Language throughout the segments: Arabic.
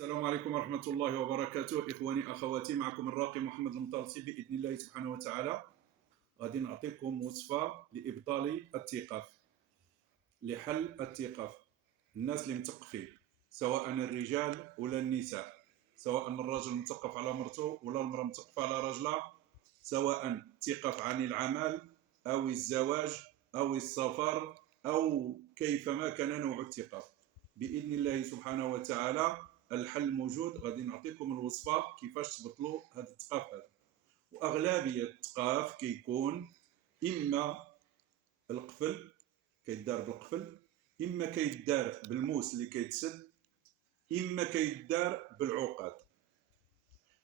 السلام عليكم ورحمة الله وبركاته. إخواني أخواتي، معكم الراقي محمد المطالسي بإذن الله سبحانه وتعالى. غادي نعطيكم وصفة لإبطال التيقاف، لحل التيقاف. الناس اللي مثقفين، سواء الرجال ولا النساء، سواء الرجل مثقف على مرته ولا المرأة مثقفة على رجلها، سواء التيقاف عن العمل أو الزواج أو السفر أو كيفما كان نوع التيقاف، بإذن الله سبحانه وتعالى الحل موجود. غادي نعطيكم الوصفة كيفاش تبطلوا هذا التقاف هذا. وأغلبية التقاف كيكون إما القفل، كيدار بالقفل، إما كيدار بالموس اللي كيتسد، إما كيدار بالعقاد.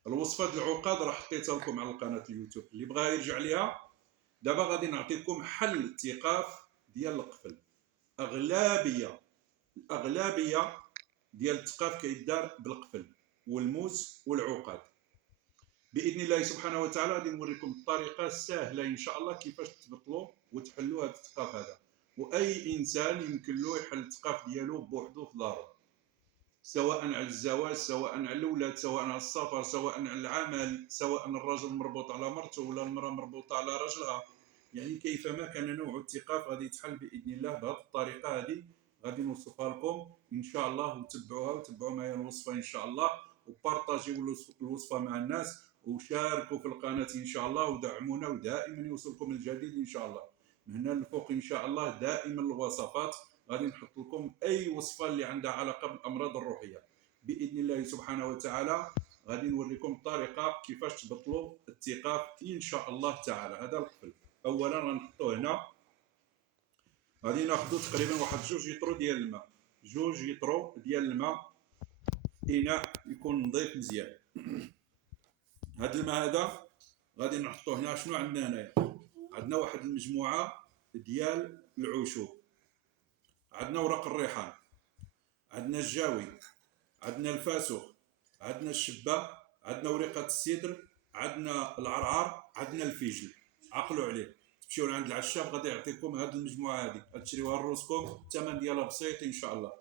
الوصفة ديال العقاد راه حطيتها لكم على القناة اليوتيوب، اللي بغا يرجع ليها. دابا غادي نعطيكم حل التيقاف ديال القفل. الأغلبية ديال التقاف كيدار بالقفل والموس والعقاد. باذن الله سبحانه وتعالى غادي نوريكم الطريقه السهله ان شاء الله كيفاش تبطلوا وتحلوا هذا التقاف هذا. واي انسان يمكن له يحل التقاف ديالو بوحدو في دارو، سواء على الزواج، سواء على الاولاد، سواء على السفر، سواء على العمل، سواء الرجل مربوط على مرته ولا المراه مربوطه على رجلها. يعني كيفما كان نوع التقاف غادي يتحل باذن الله بهذه الطريقه هذه. غادي نوصفها لكم ان شاء الله، وتبعوا معايا الوصفه ان شاء الله، وبارطاجيو الوصفه مع الناس، وشاركوا في القناه ان شاء الله، ودعمونا، ودائما يوصلكم الجديد ان شاء الله. من هنا للفوق ان شاء الله دائما الوصفات غادي نحط لكم اي وصفه اللي عندها علاقه بالامراض الروحيه باذن الله سبحانه وتعالى. غادي نوريكم الطريقه كيفاش تبطلوا التيقاف ان شاء الله تعالى. هذا القفل اولا غنحطوه هنا. غادي ناخذ تقريبا واحد 2 لتر ديال الماء، 2 لتر ديال الماء، اناء يكون نظيف مزيان. هذا الماء هذا غادي نحطوه هنا. شنو عندنا هنايا؟ عندنا واحد المجموعه ديال العشوب، عندنا ورق الريحان، عندنا الجاوي، عندنا الفاسوخ، عندنا الشبه، عندنا ورقه السدر، عندنا العرعر، عندنا الفجل. عقلوا عليه، تمشيو لعند العشاب غادي يعطيكم هذه المجموعه هذه، تشريوها لروسكم، الثمن ديالها بسيط ان شاء الله.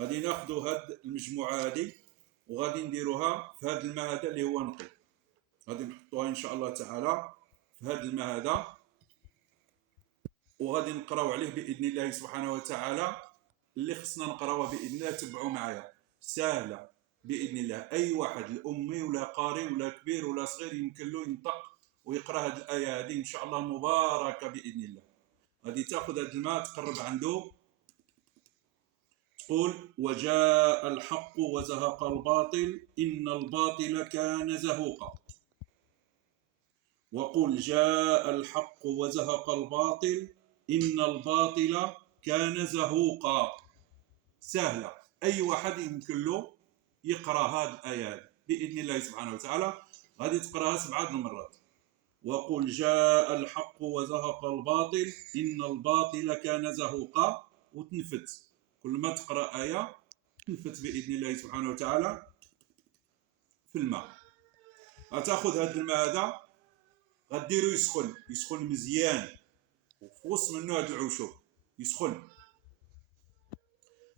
غادي ناخذوا هذه المجموعه هذه وغادي نديروها في هذا الماء هذا اللي هو نقي. غادي نحطوها ان شاء الله تعالى في هذا الماء هذا، وغادي نقراو عليه باذن الله سبحانه وتعالى. اللي خصنا نقراوها باذن الله تبعوا معايا، سهله باذن الله. اي واحد، الامي ولا قارئ ولا كبير ولا صغير، يمكن له ينطق ويقرا هذه الايه هذه ان شاء الله مباركه باذن الله. غادي تاخذ هذا الماء تقرب عنده، تقول: وجاء الحق وزهق الباطل ان الباطل كان زهوقا. وقل: جاء الحق وزهق الباطل ان الباطل كان زهوقا. سهله، اي واحد يمكن له يقرا هذه الايات باذن الله سبحانه وتعالى. غادي تقراها 7 المرات. وقل: جاء الحق وزهق الباطل ان الباطل كان زهوقا. وتنفت كل ما تقرا ايه تنفت باذن الله سبحانه وتعالى في الماء. غتاخذ هذا الماء هذا غديرو يسخن مزيان، وفي وسط منه هاد العشوب يسخن.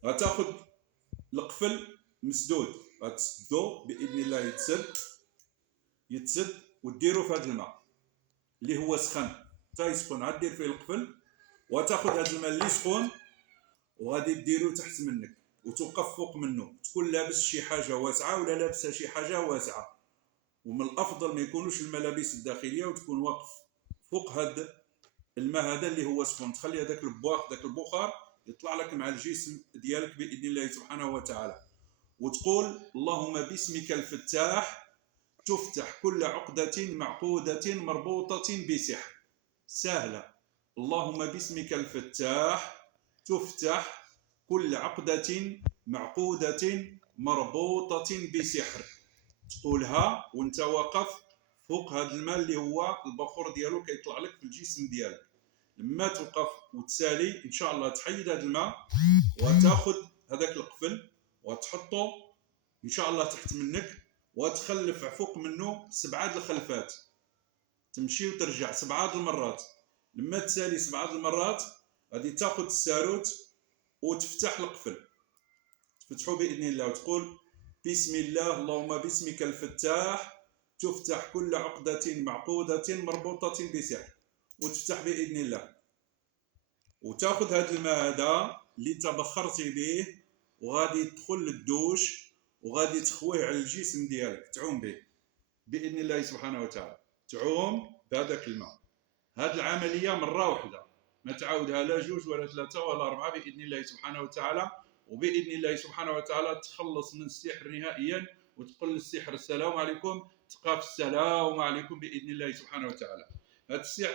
غتاخذ القفل مسدود، غتسدو باذن الله، يتسد وديرو في هذا الماء اللي هو سخن حتى يسخن. غدير فيه القفل وتاخذ هذا الماء اللي سخون وغادي ديرو تحت منك وتوقف فوق منه. تكون لابس شي حاجه واسعه ولا لابسه شي حاجه واسعه، ومن الافضل ما يكونوش الملابس الداخليه، وتكون واقف فوق هذا الماء هذا اللي هو سخون. تخلي هذاك البواخ، داك البخار يطلع لك مع الجسم ديالك باذن الله سبحانه وتعالى. وتقول: اللهم باسمك الفتاح تفتح كل عقدة معقودة مربوطة بسحر. سهلة. اللهم باسمك الفتاح تفتح كل عقدة معقودة مربوطة بسحر. تقولها وانت واقف فوق هذا الماء اللي هو البخور ديالو كيطلع لك في الجسم ديالك. لما توقف وتسالي ان شاء الله تحيد هذا الماء وتاخذ هذاك القفل وتحطه ان شاء الله تحت منك، وتخلف فوق منه 7 الخلفات. تمشي وترجع 7 المرات. لما تسالي 7 المرات غادي تاخذ الساروت وتفتح القفل، تفتحوا باذن الله، وتقول: بسم الله اللهم باسمك الفتاح تفتح كل عقدة معقودة مربوطة بسحر، وتفتح بإذن الله. وتاخذ هذا الماء هذا اللي انت بخرتي به، وغادي تدخل للدوش وغادي تخويه على الجسم ديالك، تعوم به باذن الله سبحانه وتعالى. تعوم بهذاك الماء. هذه العمليه مره واحده، ما تعاودها لا جوج ولا ثلاثه ولا اربعه باذن الله سبحانه وتعالى. وباذن الله سبحانه وتعالى تخلص من السحر نهائيا، وتقول للسحر السلام عليكم، تلقى في السلام عليكم باذن الله سبحانه وتعالى.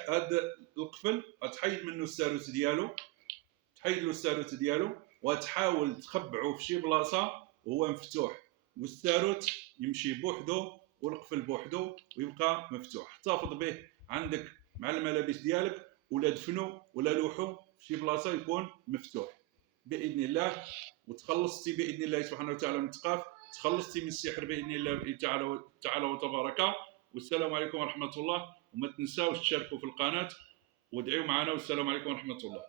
هذا القفل غتحيد منه الساروت ديالو، تحيد له الساروت ديالو وتحاول تخبعه في شي بلاصه وهو مفتوح، والساروت يمشي بوحدو والقفل بوحدو ويبقى مفتوح. احتفظ به عندك مع الملابس ديالك، ولا دفنو ولا لوحو في شي بلاصه يكون مفتوح باذن الله. وتخلصتي باذن الله سبحانه وتعالى من الثقاف، تخلصتي من السحر باذن الله تعالى وتبارك. والسلام عليكم ورحمه الله. وما تنساوش تشاركوا في القناه وادعوا معنا، والسلام عليكم ورحمه الله.